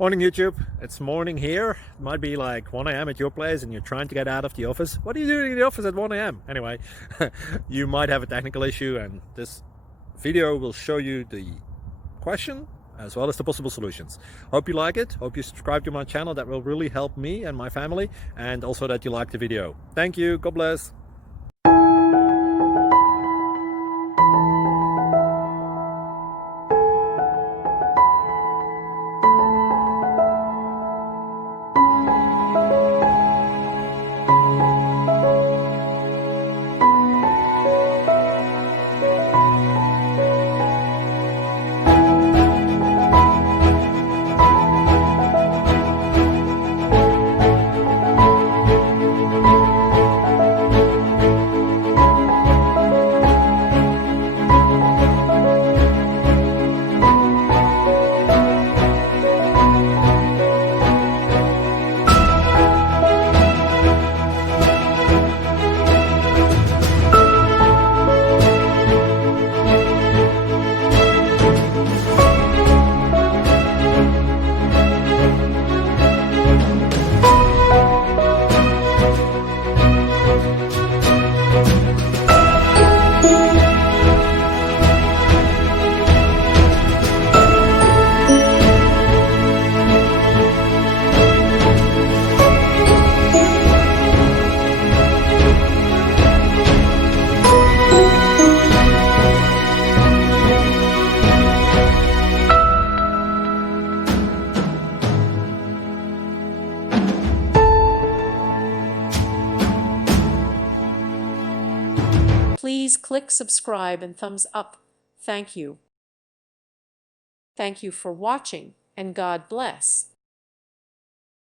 Morning YouTube, it's morning here. It might be like 1 a.m. at your place and you're trying to get out of the office. What are you doing in the office at 1 a.m.? Anyway, you might have a technical issue and this video will show you the question as well as the possible solutions. Hope you like it, hope you subscribe to my channel. That will really help me and my family, and also that you like the video. Thank you, God bless. Please click subscribe and thumbs up. Thank you. Thank you for watching, and God bless.